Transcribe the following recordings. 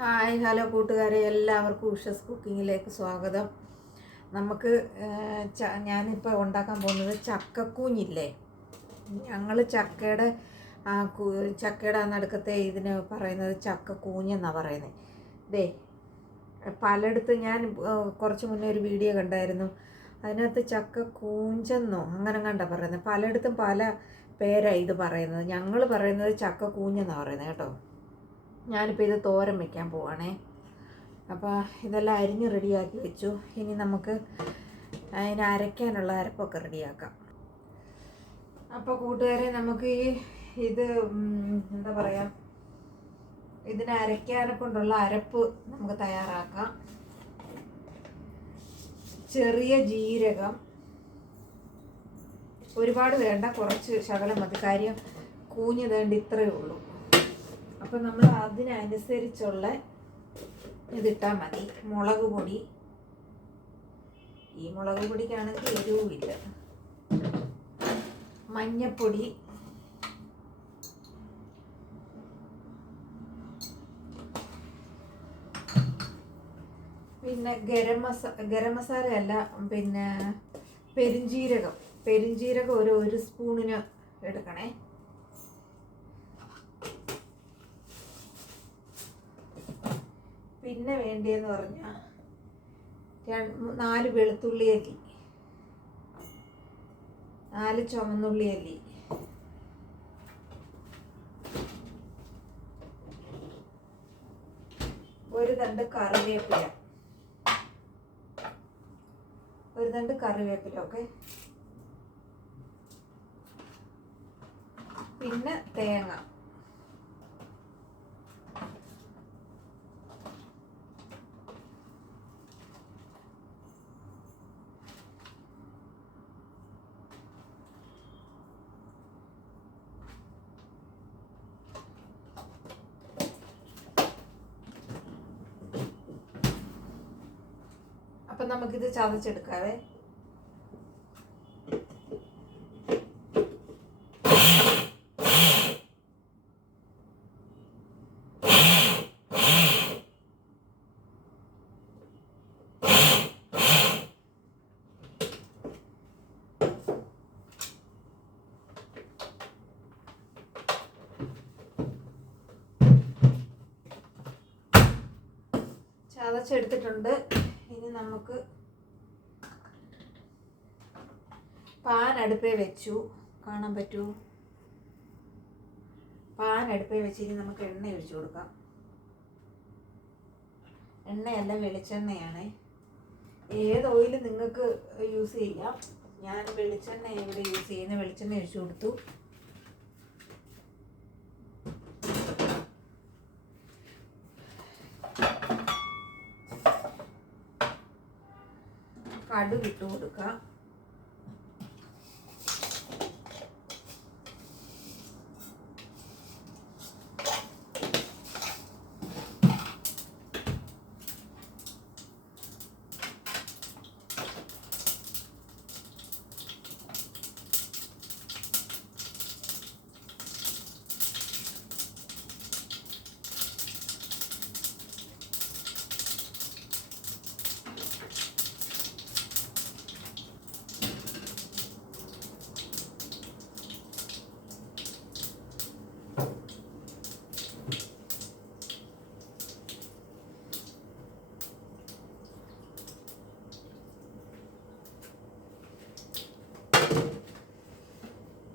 Hi hello കൂട്ടുകാരെ, എല്ലാവർക്കും ഉഷസ് കുക്കിങ്ങിലേക്ക് സ്വാഗതം. നമുക്ക് ഞാനിപ്പോൾ ഉണ്ടാക്കാൻ പോകുന്നത് ചക്കക്കൂഞ്ഞില്ലേ. ഞങ്ങൾ ചക്കയുടെ ആ നടുക്കത്തെ ഇതിന് പറയുന്നത് ചക്കക്കൂഞ്ഞെന്നാണ് പറയുന്നത്. ദേ പലയിടത്ത് ഞാൻ കുറച്ച് മുന്നേ ഒരു വീഡിയോ കണ്ടായിരുന്നു. അതിനകത്ത് ചക്കക്കൂഞ്ചെന്നോ അങ്ങനെ കണ്ടാ പറയുന്നത്. പലയിടത്തും പല പേരാണ് ഇത് പറയുന്നത്. ഞങ്ങൾ പറയുന്നത് ചക്കക്കൂഞ്ഞെന്നാണ് പറയുന്നത് കേട്ടോ. ഞാനിപ്പോൾ ഇത് തോരൻ വയ്ക്കാൻ പോവാണേ. അപ്പോൾ ഇതെല്ലാം അരിഞ്ഞ് റെഡിയാക്കി വെച്ചു. ഇനി നമുക്ക് അതിന് അരയ്ക്കാനുള്ള അരപ്പൊക്കെ റെഡിയാക്കാം. അപ്പോൾ കൂട്ടുകാരെ, നമുക്ക് ഇത് എന്താ പറയുക, ഇതിനെ അരയ്ക്കാനെ കൊണ്ടുള്ള അരപ്പ് നമുക്ക് തയ്യാറാക്കാം. ചെറിയ ജീരകം ഒരുപാട് വേണ്ട, കുറച്ച് ശകലം മതി. കാര്യം കൂഞ്ഞ് വേണ്ട ഇത്രയേ ഉള്ളൂ. അപ്പം നമ്മൾ അതിനനുസരിച്ചുള്ള ഇതിട്ടാൽ മതി. മുളക് പൊടി, ഈ മുളക് പൊടിക്കാണെങ്കിൽ എരിവുമില്ല. മഞ്ഞപ്പൊടി, പിന്നെ ഗരം മസാല അല്ല, പിന്നെ പെരിഞ്ജീരകം ഒരു സ്പൂണിന് എടുക്കണേ. പിന്നെ വേണ്ടിയെന്ന് പറഞ്ഞാൽ 4 വെളുത്തുള്ളി അല്ലി, 4 ചുവന്നുള്ളി അല്ലി, ഒരു തണ്ട് കറിവേപ്പില, ഓക്കെ. പിന്നെ തേങ്ങ. അപ്പം നമുക്കിത് ചതച്ചെടുക്കാവേ. ചതച്ചെടുത്തിട്ടുണ്ട്. ഇനി നമുക്ക് പാൻ അടുപ്പേ വെച്ചു, കാണാൻ പറ്റൂ. പാൻ അടുപ്പേ വെച്ച് ഇനി നമുക്ക് എണ്ണ ഒഴിച്ചു കൊടുക്കാം. എണ്ണയല്ല, വെളിച്ചെണ്ണയാണ്. ഏത് ഓയിൽ നിങ്ങൾക്ക് യൂസ് ചെയ്യാം. ഞാൻ വെളിച്ചെണ്ണ ഇവിടെ യൂസ് ചെയ്യുന്നത്. വെളിച്ചെണ്ണ ഒഴിച്ചു കൊടുത്തു. കടുക് ഇട്ട് കൊടുക്കാം.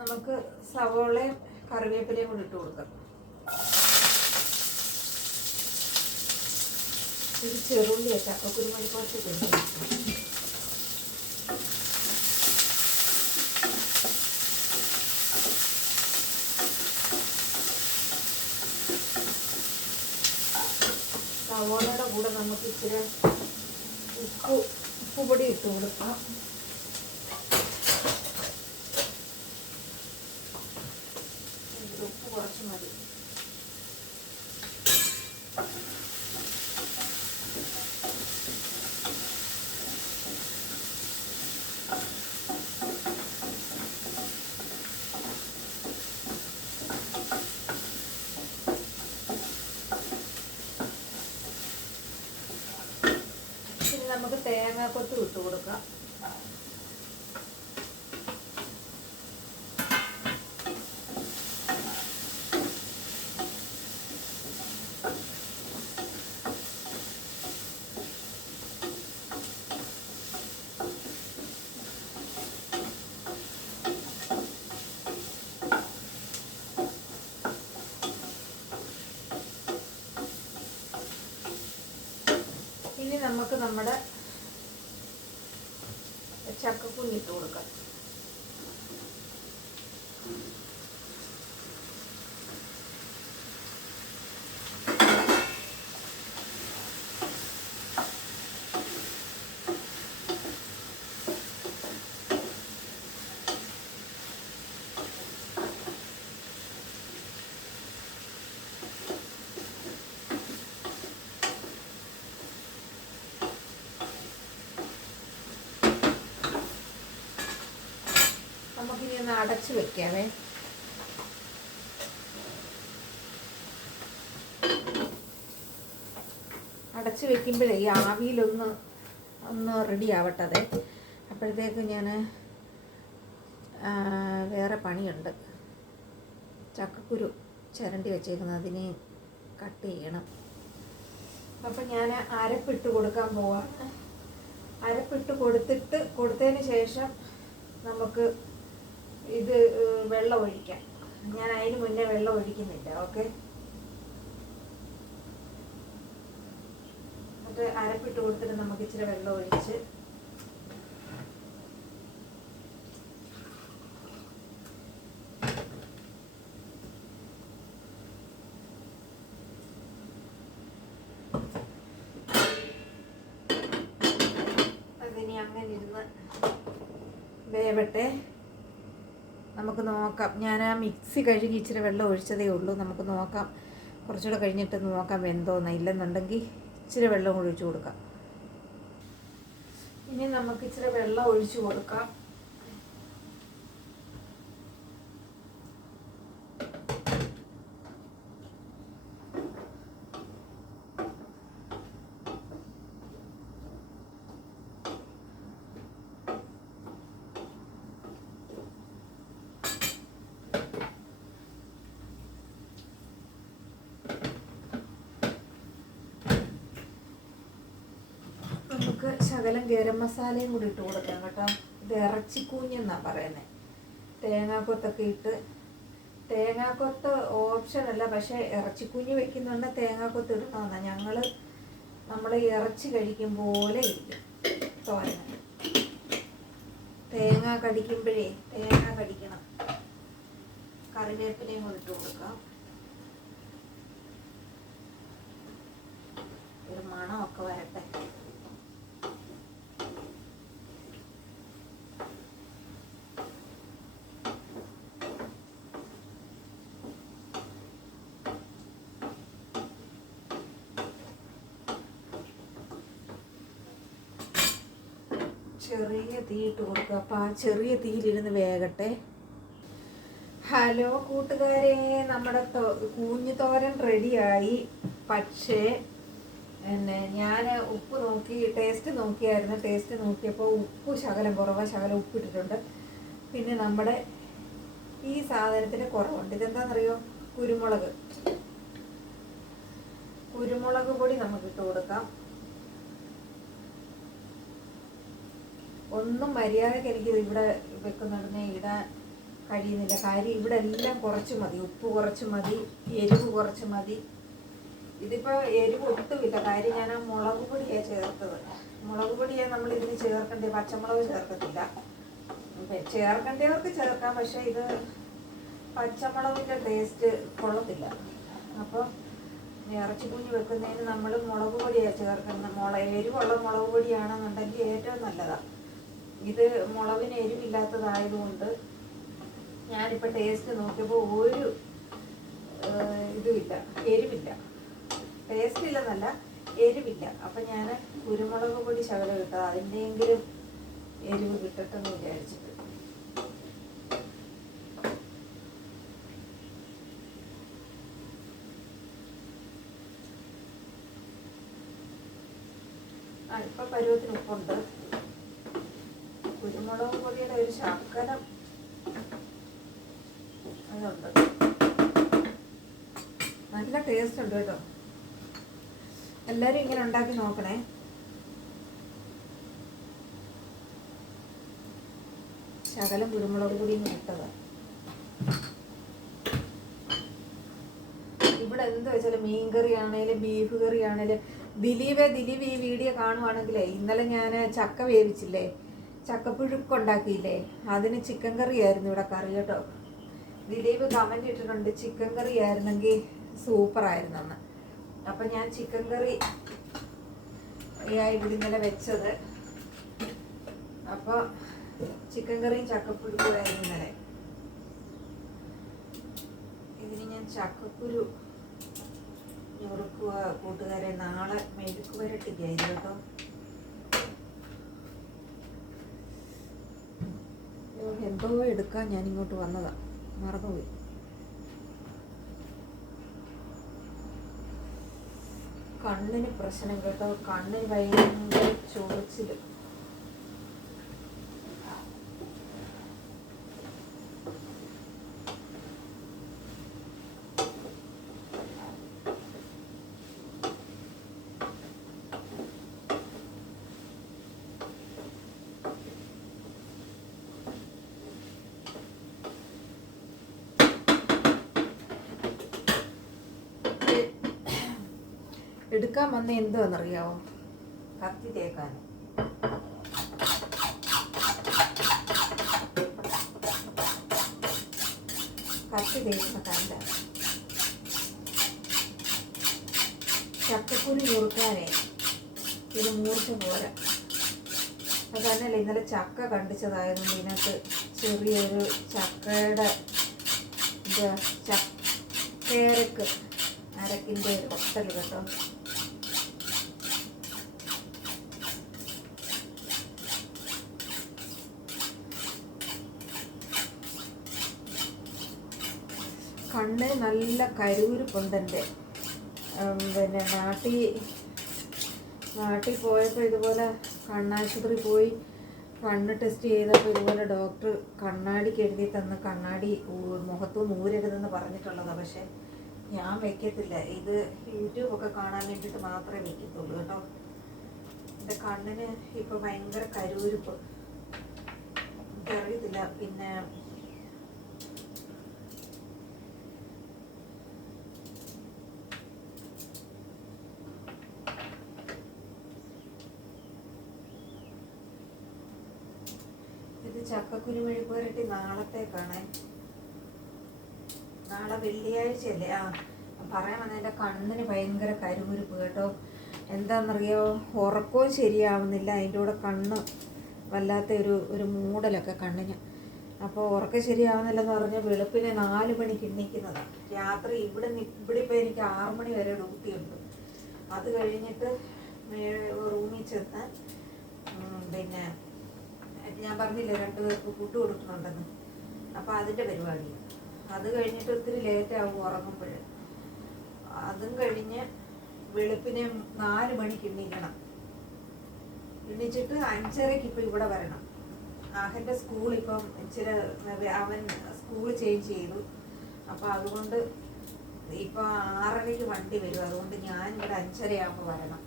നമുക്ക് സവോളയും കറിവേപ്പിലയും കൂടി ഇട്ട് കൊടുക്കാം. ഇത് ചെറുള്ളിയ ചക്കക്കുരുമണി കുറച്ച് ഇട്ട് സവോളയുടെ കൂടെ നമുക്ക് ഇച്ചിരി ഉപ്പുപൊടി ഇട്ട് കൊടുക്കാം. ഉപ്പ് കുറച്ച് മതി. നമുക്ക് തേങ്ങാക്കൊത്ത് ഇട്ട് കൊടുക്കാം. ഇനി നമുക്ക് നമ്മുടെ ചക്കക്കുഞ്ഞിട്ട് കൊടുക്കാം. നമുക്കിനി ഒന്ന് അടച്ച് വെക്കാമേ. അടച്ച് വെക്കുമ്പോഴേ ഈ ആവിയിലൊന്ന് റെഡി ആവട്ടതെ. അപ്പോഴത്തേക്ക് ഞാൻ വേറെ പണിയുണ്ട്. ചക്കക്കുരു ചിരണ്ടി വെച്ചേക്കുന്നത് അതിന് കട്ട് ചെയ്യണം. അപ്പം ഞാൻ അരപ്പിട്ട് കൊടുക്കാൻ പോവാണ്. അരപ്പിട്ട് കൊടുത്തതിന് ശേഷം നമുക്ക് ഇത് വെള്ളം ഒഴിക്കാം. ഞാൻ അതിന് മുന്നേ വെള്ളം ഒഴിക്കുന്നില്ല. ഓക്കെ, എന്നിട്ട് അരപ്പിട്ട് കൊടുത്തിട്ട് നമുക്ക് ഇച്ചിരി വെള്ളം ഒഴിച്ച് അതിനി അങ്ങനെ ഇരുന്ന് വേവട്ടെ. നമുക്ക് നോക്കാം. ഞാൻ ആ മിക്സി കഴുകി ഇച്ചിരി വെള്ളം ഒഴിച്ചതേ ഉള്ളൂ. നമുക്ക് നോക്കാം, കുറച്ചുകൂടെ കഴിഞ്ഞിട്ട് നോക്കാം വെന്തോന്ന്. ഇല്ലെന്നുണ്ടെങ്കിൽ ഇച്ചിരി വെള്ളം ഒഴിച്ചു കൊടുക്കാം. ഇനി നമുക്ക് ഇച്ചിരി വെള്ളം ഒഴിച്ചു കൊടുക്കാം. നമുക്ക് ശകലം ഗരം മസാലയും കൂടി ഇട്ട് കൊടുക്കാം കേട്ടോ. ഇത് ഇറച്ചിക്കൂഞ്ഞെന്നാണ് പറയുന്നത്. തേങ്ങാക്കൊത്തൊക്കെ ഇട്ട്, തേങ്ങാക്കൊത്ത് ഓപ്ഷനല്ല, പക്ഷേ ഇറച്ചിക്കുഞ്ഞ് വെക്കുന്നുണ്ട് തേങ്ങാക്കൊത്ത് ഇടണമെന്നാണ്. നമ്മൾ ഇറച്ചി കഴിക്കും പോലെ ഇരിക്കും തോരൻ. തേങ്ങ കടിക്കുമ്പോഴേ തേങ്ങ കടിക്കണം. കറിവേപ്പിലയും കൂടി ഇട്ട് കൊടുക്കാം. ഒരു മണമൊക്കെ വരട്ടെ. ചെറിയ തീയിട്ട് കൊടുക്കുക. അപ്പം ആ ചെറിയ തീയിലിരുന്ന് വേകട്ടെ. ഹലോ കൂട്ടുകാരെ, നമ്മുടെ കൂഞ്ഞ് തോരൻ റെഡിയായി. പക്ഷേ ഞാൻ ഉപ്പ് നോക്കി ടേസ്റ്റ് നോക്കിയായിരുന്നു. ടേസ്റ്റ് നോക്കിയപ്പോൾ ഉപ്പ് ശകലം കുറവാണ്. ശകലം ഉപ്പിട്ടിട്ടുണ്ട്. പിന്നെ നമ്മുടെ ഈ സാധനത്തിന് കുറവുണ്ട്. ഇതെന്താണെന്നറിയോ? കുരുമുളക് പൊടി നമുക്ക് ഇട്ട് കൊടുക്കാം. ഒന്നും മര്യാദയ്ക്ക് എനിക്ക് ഇവിടെ വെക്കുന്നുണ്ടെങ്കിൽ ഇടാൻ കഴിയുന്നില്ല. കാര്യം ഇവിടെ എല്ലാം കുറച്ച് മതി. ഉപ്പ് കുറച്ച് മതി, എരിവ് കുറച്ച് മതി. ഇതിപ്പോൾ എരിവ് ഒട്ടുമില്ല. കാര്യം ഞാൻ ആ മുളക് പൊടിയാണ് ചേർത്തത്. മുളക് പൊടിയാണ് നമ്മൾ ഇതിന് ചേർക്കേണ്ടത്. പച്ചമുളക് ചേർക്കത്തില്ല. ചേർക്കേണ്ടവർക്ക് ചേർക്കാം, പക്ഷേ ഇത് പച്ചമുളകിൻ്റെ ടേസ്റ്റ് കൊള്ളത്തില്ല. അപ്പോൾ ഇറച്ചിക്കുഞ്ഞ് വെക്കുന്നതിന് നമ്മൾ മുളക് പൊടിയാണ് ചേർക്കുന്നത്. എരിവുള്ള മുളക് പൊടിയാണെന്നുണ്ടെങ്കിൽ ഏറ്റവും നല്ലതാണ്. ഇത് മുളകിന് എരിവില്ലാത്തതായതുകൊണ്ട് ഞാനിപ്പോൾ ടേസ്റ്റ് നോക്കിയപ്പോൾ ഒരു ഇതുമില്ല, എരിവില്ല. ടേസ്റ്റ് ഇല്ലെന്നല്ല, എരിവില്ല. അപ്പം ഞാൻ കുരുമുളക് പൊടി ശകലം ഇട്ടത്, അതിൻ്റെയെങ്കിലും എരിവ് കിട്ടട്ടെന്ന് വിചാരിച്ചിട്ട്. ഇപ്പം പരുവത്തിന് ഉപ്പുണ്ട്. കുരുമുളക് പൊടിയുടെ ഒരു ശകലം അതുണ്ട്. നല്ല ടേസ്റ്റ് ഉണ്ട് കേട്ടോ. എല്ലാവരും ഇങ്ങനെ ഉണ്ടാക്കി നോക്കണേ. ശകലം കുരുമുളക് പൊടി ഇട്ടത്. ഇവിടെ എന്ത് വെച്ചാലും മീൻ കറി ആണേലും ബീഫ് കറി ആണേലും ദിലീപ് ഈ വീഡിയോ കാണുവാണെങ്കിലേ, ഇന്നലെ ഞാൻ ചക്ക വേവിച്ചില്ലേ, ചക്കപ്പുഴുക്കുണ്ടാക്കിയില്ലേ, അതിന് ചിക്കൻ കറി ആയിരുന്നു ഇവിടെ കറി കേട്ടോ. ദിലീപ് കമൻറ്റ് ഇട്ടിട്ടുണ്ട് ചിക്കൻ കറി ആയിരുന്നെങ്കിൽ സൂപ്പറായിരുന്നെന്ന്. അപ്പം ഞാൻ ചിക്കൻ കറി ഇവിടെ ഇന്നലെ വെച്ചത്. അപ്പോൾ ചിക്കൻ കറിയും ചക്കപ്പുഴുക്കുമായിരുന്നു ഇന്നലെ. ഇതിന് ഞാൻ ചക്കക്കുരു ഞുറുക്കുക കൂട്ടുകാരെ. നാളെ മെഴുക്ക് വരട്ടിക്കായിരുന്നു കേട്ടോ. എന്തോ എടുക്കാൻ ഞാൻ ഇങ്ങോട്ട് വന്നതാ, മറന്നുപോയി. കണ്ണിന് പ്രശ്നം കേട്ടോ. കണ്ണിന് ഭയങ്കര ചൊറിച്ചില്. എടുക്കാൻ വന്ന എന്തുവാണെന്നറിയാവോ? കത്തി തേക്കാൻ. കത്തി തേക്കുന്ന കല്ല. ചക്കക്കുരു ഞുറുക്കാനേ ഇത് മൂർച്ച പോരാ. അത് തന്നെയല്ല, ഇന്നലെ ചക്ക കണ്ടിച്ചതായതുകൊണ്ട് ഇതിനകത്ത് ചെറിയൊരു ചക്കയുടെ ചക്കരക്ക് അരക്കിൻ്റെ ഒരു ഒട്ടൽ കേട്ടോ. കണ്ണിന് നല്ല കരൂരുപ്പുണ്ട് എൻ്റെ. പിന്നെ നാട്ടിൽ പോയപ്പോൾ ഇതുപോലെ കണ്ണാശുപത്രി പോയി കണ്ണ് ടെസ്റ്റ് ചെയ്തപ്പോൾ ഇതുപോലെ ഡോക്ടർ കണ്ണാടിക്ക് എഴുതി തന്ന് കണ്ണാടി മുഖത്തുനിന്ന് ഊരരുതെന്ന് പറഞ്ഞിട്ടുള്ളതാണ്. പക്ഷേ ഞാൻ വെക്കത്തില്ല. ഇത് യൂട്യൂബൊക്കെ കാണാൻ വേണ്ടിയിട്ട് മാത്രമേ വെക്കത്തുള്ളൂ കേട്ടോ. എൻ്റെ കണ്ണിന് ഇപ്പോൾ ഭയങ്കര കരൂരുപ്പ്. എനിക്കറിയത്തില്ല. പിന്നെ ഇത് ചക്കക്കുരു മെഴുക്ക് വരട്ടി നാളത്തേക്കാണ്. നാളെ വെള്ളിയാഴ്ചയല്ലേ? പറയാൻ വന്ന എൻ്റെ കണ്ണിന് ഭയങ്കര കരുകുരുപ്പ് കേട്ടോ. എന്താണെന്നറിയോ, ഉറക്കവും ശരിയാവുന്നില്ല. അതിൻ്റെ കൂടെ കണ്ണ് വല്ലാത്ത ഒരു മൂടലൊക്കെ കണ്ണിന്. അപ്പോൾ ഉറക്കം ശരിയാവുന്നില്ലെന്ന് പറഞ്ഞാൽ വെളുപ്പിനെ 4 മണിക്ക് എണ്ണിക്കുന്നതാണ്. രാത്രി ഇവിടെ ഇപ്പോൾ എനിക്ക് 6 മണി വരെ ഡ്യൂട്ടിയുണ്ട്. അത് കഴിഞ്ഞിട്ട് റൂമിൽ ചെന്ന് പിന്നെ ഞാൻ പറഞ്ഞില്ലേ 2 പേർക്ക് ഫുഡ് കൊടുക്കുന്നുണ്ടെന്ന്. അപ്പോൾ അതിൻ്റെ പരിപാടിയാണ്. അത് കഴിഞ്ഞിട്ട് ഒത്തിരി ലേറ്റാകും ഉറങ്ങുമ്പോൾ. അതും കഴിഞ്ഞ് വെളുപ്പിനെ 4 മണിക്ക് എണ്ണിക്കണം. എണ്ണിച്ചിട്ട് 5:30 ഇപ്പോൾ ഇവിടെ വരണം. ആഹൻ്റെ സ്കൂളിപ്പം ഇച്ചിരി അവൻ സ്കൂൾ ചേഞ്ച് ചെയ്തു. അപ്പോൾ അതുകൊണ്ട് ഇപ്പോൾ 6:30 വണ്ടി വരും. അതുകൊണ്ട് ഞാനിവിടെ 5:30 വരണം.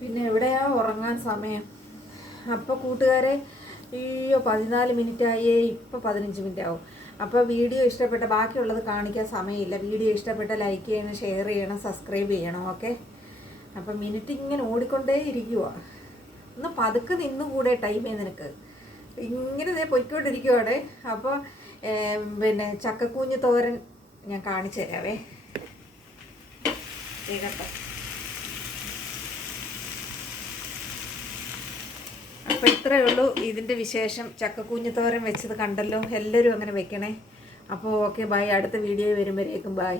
പിന്നെ എവിടെയാ ഉറങ്ങാൻ സമയം? അപ്പോൾ കൂട്ടുകാരെ, 14 മിനിറ്റ് ആയേ, ഇപ്പോൾ 15 മിനിറ്റ് ആവും. അപ്പോൾ വീഡിയോ ഇഷ്ടപ്പെട്ട, ബാക്കിയുള്ളത് കാണിക്കാൻ സമയമില്ല. വീഡിയോ ഇഷ്ടപ്പെട്ട ലൈക്ക് ചെയ്യണം, ഷെയർ ചെയ്യണം, സബ്സ്ക്രൈബ് ചെയ്യണം. ഓക്കെ. അപ്പം മിനിറ്റ് ഇങ്ങനെ ഓടിക്കൊണ്ടേ ഇരിക്കുക. ഒന്ന് പതുക്കെ നിന്നുകൂടെ ടൈമേ നിനക്ക്? ഇങ്ങനെ പൊയ്ക്കൊണ്ടിരിക്കുവാടെ. അപ്പോൾ പിന്നെ ചക്കക്കൂഞ്ഞ് തോരൻ ഞാൻ കാണിച്ചു തരാവേ. കേട്ടോ. അപ്പോൾ ഇത്രയേ ഉള്ളൂ ഇതിൻ്റെ വിശേഷം. ചക്കക്കൂഞ്ഞ് തോരൻ വെച്ചത് കണ്ടല്ലോ. എല്ലാവരും അങ്ങനെ വെക്കണേ. അപ്പോൾ ഓക്കെ, ബൈ. അടുത്ത വീഡിയോ വരുമ്പോഴേക്കും ബൈ.